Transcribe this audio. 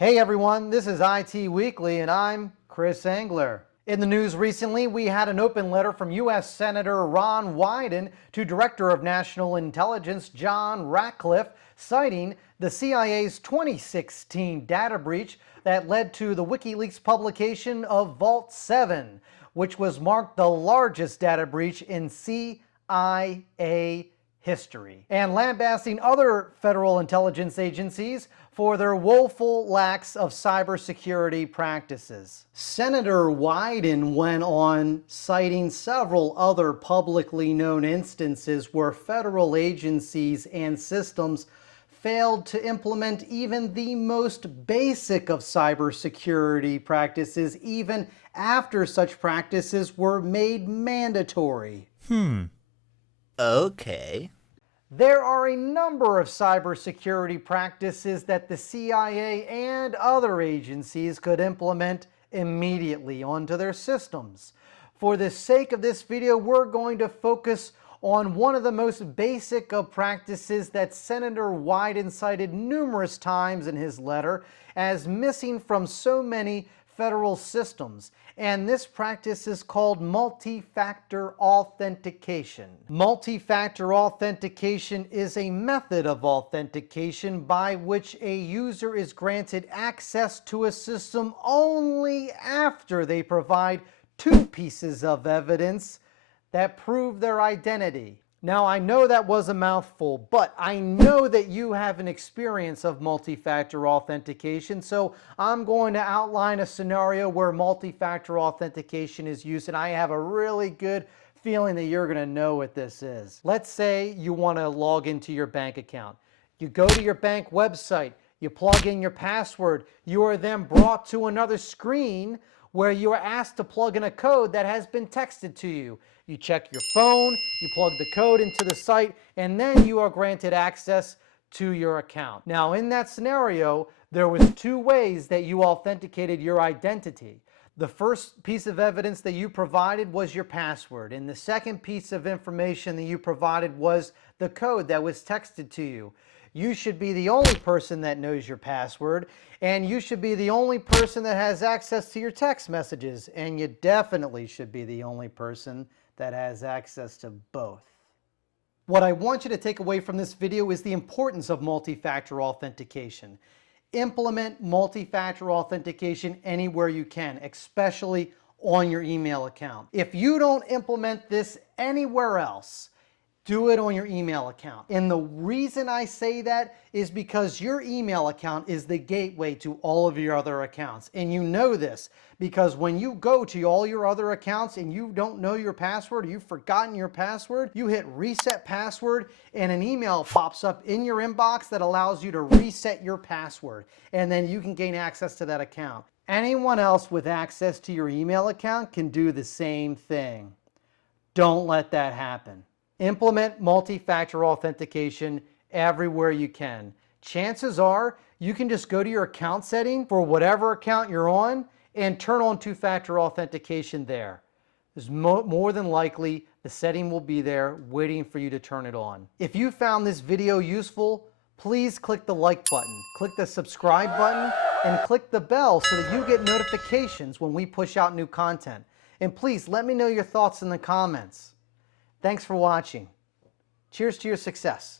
Hey everyone, this is IT Weekly and I'm Chris Engler. In the news recently, we had an open letter from U.S. Senator Ron Wyden to Director of National Intelligence John Ratcliffe, citing the CIA's 2016 data breach that led to the WikiLeaks publication of Vault 7, which was marked the largest data breach in CIA history, and lambasting other federal intelligence agencies for their woeful lacks of cybersecurity practices. Senator Wyden went on citing several other publicly known instances where federal agencies and systems failed to implement even the most basic of cybersecurity practices, even after such practices were made mandatory. Okay. There are a number of cybersecurity practices that the CIA and other agencies could implement immediately onto their systems. For the sake of this video, we're going to focus on one of the most basic of practices that Senator Wyden cited numerous times in his letter as missing from so many federal systems, and this practice is called multi-factor authentication. Multi-factor authentication is a method of authentication by which a user is granted access to a system only after they provide two pieces of evidence that prove their identity. Now, I know that was a mouthful, but I know that you have an experience of multi-factor authentication, so I'm going to outline a scenario where multi-factor authentication is used, and I have a really good feeling that you're going to know what this is. Let's say you want to log into your bank account. You go to your bank website, you plug in your password, you are then brought to another screen where you are asked to plug in a code that has been texted to you. You check your phone, you plug the code into the site, and then you are granted access to your account. Now, in that scenario, there was two ways that you authenticated your identity. The first piece of evidence that you provided was your password, and the second piece of information that you provided was the code that was texted to you. You should be the only person that knows your password, and you should be the only person that has access to your text messages, and you definitely should be the only person that has access to both. What I want you to take away from this video is the importance of multi-factor authentication. Implement multi-factor authentication anywhere you can, especially on your email account. If you don't implement this anywhere else, do it on your email account. And the reason I say that is because your email account is the gateway to all of your other accounts. And you know this because when you go to all your other accounts and you don't know your password, or you've forgotten your password, you hit reset password and an email pops up in your inbox that allows you to reset your password. And then you can gain access to that account. Anyone else with access to your email account can do the same thing. Don't let that happen. Implement multi-factor authentication everywhere you can. Chances are you can just go to your account setting for whatever account you're on and turn on two-factor authentication there. There's more than likely the setting will be there waiting for you to turn it on. If you found this video useful, please click the like button, click the subscribe button, and click the bell so that you get notifications when we push out new content. And please let me know your thoughts in the comments. Thanks for watching. Cheers to your success.